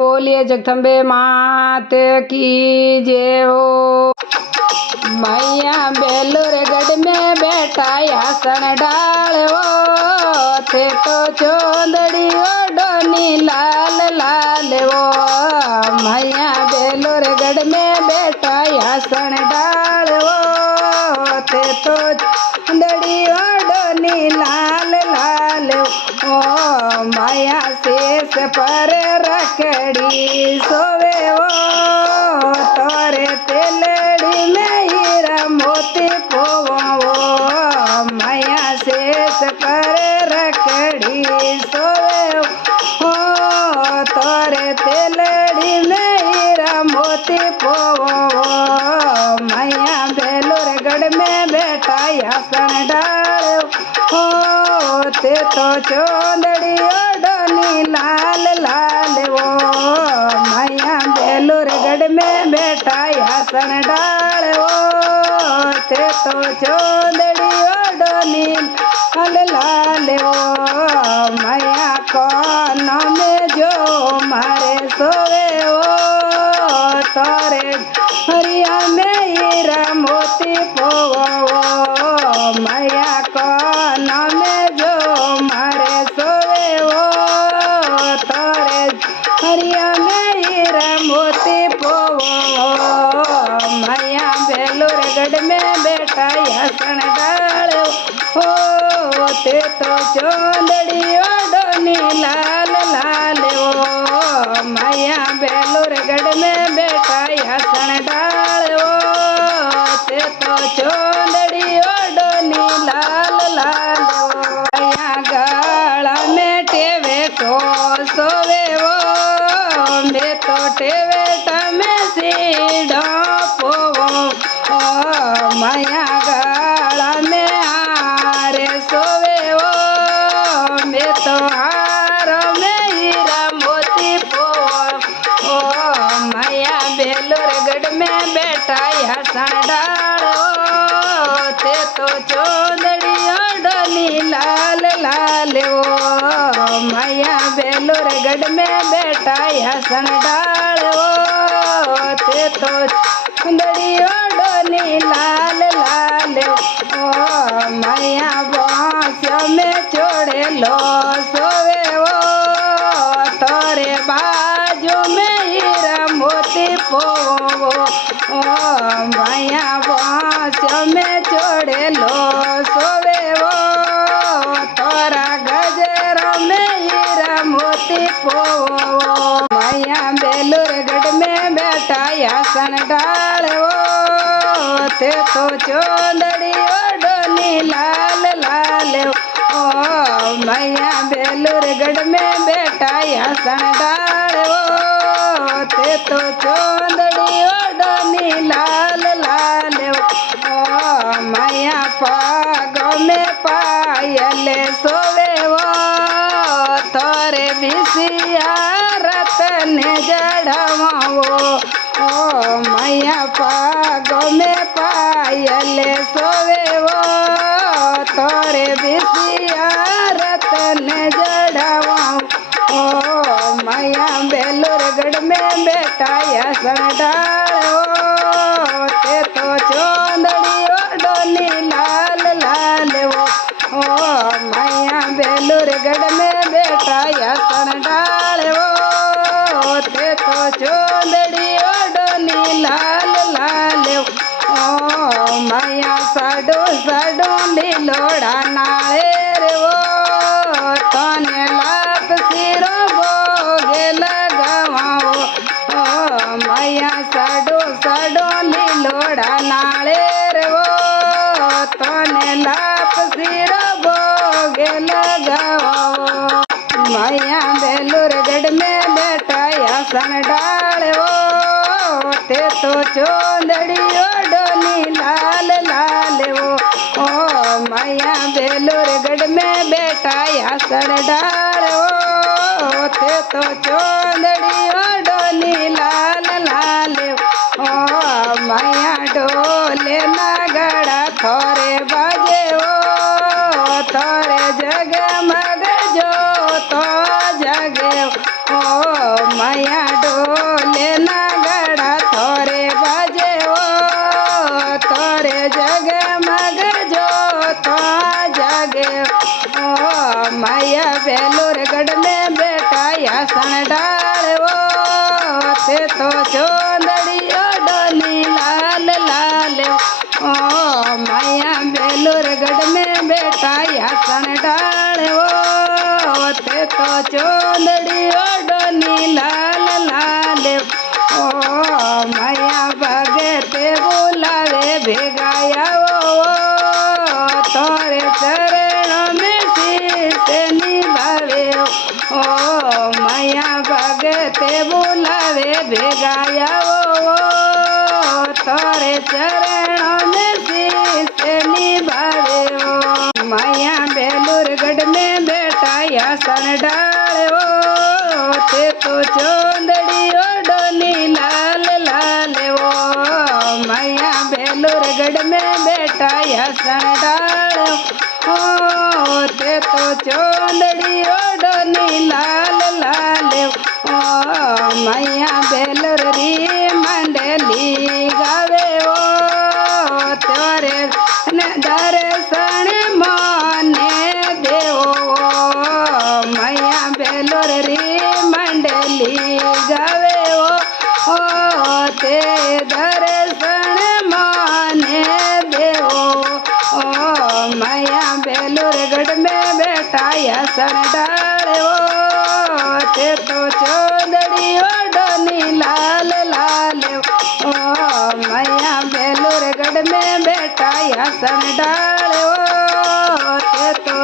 बोलिए जगदम्बे मात की जय हो। मैया बेलूरगढ़ में बैठा आसन डालो थे तो चौंदड़ी ओढ़नी लाल लाल वो। मैया बेलूरगढ़ में बैठा आसन डालो थे तो चौंदड़ी ओढ़नी लाल लाल ओ। माया शेष पर रखड़ी सोवे वो तोरे तेलड़ी में हीरा मोती पोवो। माया शेष पर रखड़ी सोवे वो तोरे तेलड़ी में हीरा मोती पोवो। माया बेलूरगढ़ में बैठा आसन डालो ते तो चौंदड़ी ओढ़नी लाल लाल वो। मैया बेलूरगढ़ में बैठा आसन डालो ते तो चौंदड़ी ओढ़नी लाल लाल वो। मैया कौन में जो मारे सोवे वो तोरे हरिया में हीरा मोती पोवो। मैया कौन में जो मारे सोवे वो तोरे हरिया में हीरा मोती पोवो। मैया बेलूरगढ़ में बैठा आसन डालो ते तो चौंदड़ी ओढ़नी लाल लाल वो। मैया बेलूरगढ़ में बैठा आसन डालो ते तो चौंदड़ी ओढ़नी लाल लाल वो। मैया गला में टेवे तो सोवे वो मैं तो टेवे तमे सीढ़ो पोवो। मैया गला में हारे सोवे वो मैं तो हार में हीरा मोती पोवो। मैया बेलूरगढ़ में बैठा आसन डालो ते तो चौंदड़ी ओढ़नी लाल लाल वो। मैया बेलूरगढ़ में बैठा आसन डालो ते तो चौंदड़ी ओढ़नी लाल लाल वो। मैया बाँस में छोड़े लो सोवे वो तोरे बाजू में हीरा मोती पोवो। मैया बाँस में छोड़े लो सोवे वो तोरा गजर में हीरा मोती पोवो। मैया बेलूरगढ़ में बैठा आसन डालो ते तो चौंदड़ी ओढ़नी लाल लाल ओ। मैया बेलूरगढ़ में बैठा आसन डालो ते तो चौंदड़ी ओढ़नी लाल लाल ओ। मैया पाग में पायल सोवे वो तोरे बिसिया रतन जड़वाओ। मैया पाग में पायल सोवे वो तोरे बिसिया रतन जड़वाओ। मैया बेलूरगढ़ में बैठा आसन डालो ते तो चौंदड़ी ओढ़नी लाल लाल वो। मैया बेलूरगढ़ में बैठा आसन डालो ते तो चौंदड़ी ओढ़नी लाल लाल वो। मैया साडो साडो लीलोड़ा नाले वो तने लाप सिरो भोगे लगाओ। मैया साडो साडो लीलोड़ा नाले वो तने लाप सिरो भोगे लगाओ। मैया बेलूरगढ़ में बैठा आसन डालो ते तो चौंदड़ी ओढ़नी लाल लाल वो। मैया बेलूरगढ़ में बैठा आसन डालो ते तो चौंदड़ी ओढ़नी लाल लाल वो। मैया डोले नगड़ा थोरे बाजे वो तोरे जगमग जो तो जगे ओ। मैया ચોંદડીઓ ડોલી લાલ लाल ओ मैया बेलूरगढ़ में बैठा यासन डाल ओ ते तो चोंदड़ी डोली लाल लाल ओ मैया भगते बुलावे भेगाया ओ तोरे चरणों में शीश निभावे ओ मैया भगते बुलावे भेगाया ओ तोरे चरणों में शीश निभावे ओ मैया बेलूरगढ़ में बैठा यासन डाले ओ ते तो चोंदड़ी डोली लाल लाल ओ मैया बेलूरगढ़ में बैठा यासन डाले ओ ते तो चोंदड़ी डोली लाल लाल ओ मैया बेलूर री मंडली गावे ओ तोरे दर्शन माने देवो मैया बेलूर री मंडली गावे ओ ते दर्शन माने देवो ओ मैया बेलूरगढ़ में बैठा यासन डाले ओ ते तो चोंदड़ी डोली लाल लाल ओ मैया बेलूरगढ़ में बैठा यासन डाले ओ ते तो